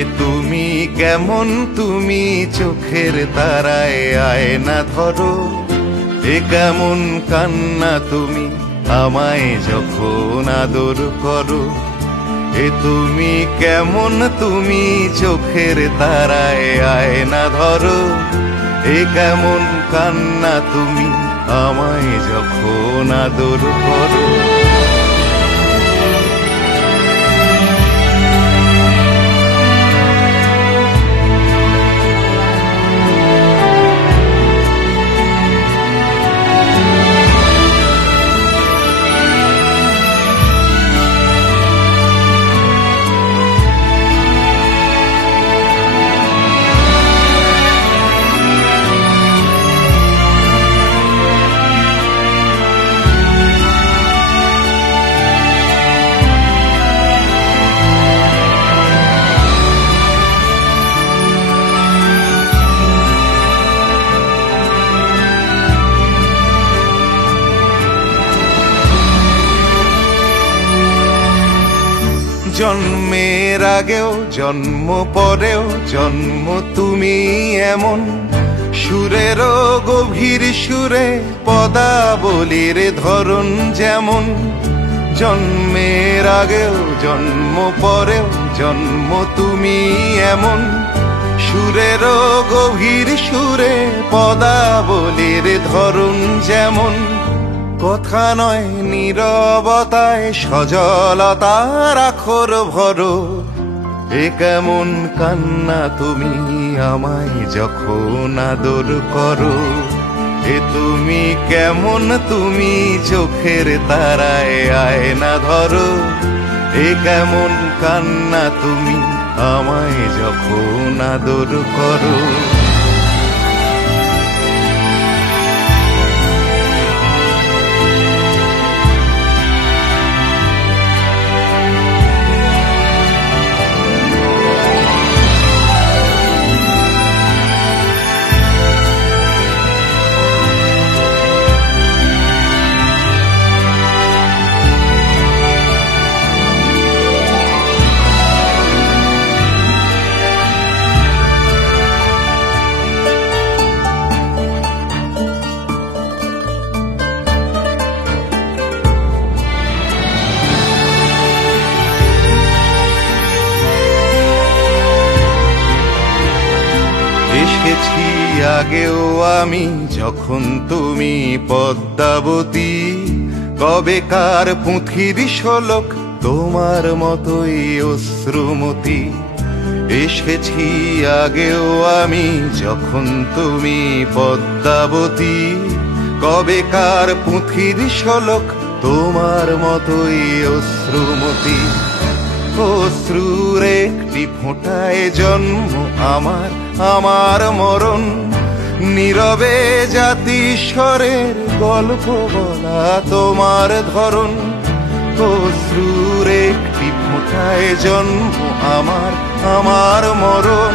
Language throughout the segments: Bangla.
এ তুমি কেমন, তুমি চোখের তারায় আয়না ধরো। এ কেমন কান্না তুমি আমায় যখন আদর করো। এ তুমি কেমন, তুমি চোখের তারায় আয়না ধরো। এ কেমন কান্না তুমি আমায় যখন আদর করো। জন্মের আগেও জন্ম পরেও জন্ম তুমি এমন, সুরেরও গভীর সুরে পদাবলীর ধরন যেমন। জন্মের আগেও জন্ম পরেও জন্ম তুমি এমন, সুরেরও গভীর সুরে পদাবলীর ধরন যেমন। কথা নয় নীরবতায় সজলতার আখর ভরো। এ কেমন কান্না তুমি আমায় যখন আদর করো। এ তুমি কেমন, তুমি চোখের তারায় আয়না ধরো। এ কেমন কান্না তুমি আমায় যখন আদর করো। এসেছি আগেও আমি যখন তুমি পদ্মাবতী। কবেকার পুঁথির শোলক তোমার মতোই অশ্রুমতি। এসেছি আগেও আমি যখন তুমি পদ্মাবতী। কবেকার পুঁথির শোলক তোমার মতোই অশ্রুমতি। অশ্রুর একটি ফোঁটায় জন্ম আমার, আমার মরণ। নীরবে জাতিস্বরের গল্প বলা তোমার ধরন। অশ্রুর একটি ফোঁটায় জন্ম আমার, আমার মরণ।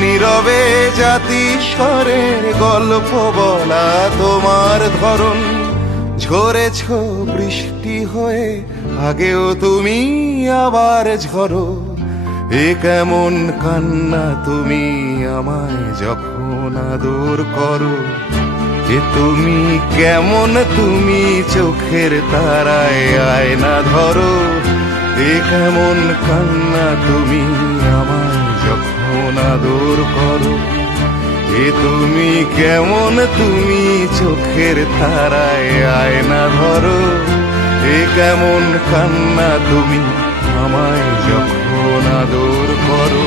নীরবে জাতিস্বরের গল্প বলা তোমার ধরন। ঝরেছ বৃষ্টি হয়ে আগেও তুমি আবার ঝরো। এ কেমন কান্না তুমি আমায় যখন আদর করো। এ তুমি কেমন, তুমি চোখের তারায় আয়না ধরো। এ কেমন কান্না তুমি আমায় যখন আদর করো। এ তুমি কেমন, তুমি চোখের তারায় আয়না ধরো। এ কেমন কান্না তুমি আমায় যখন আদর করো।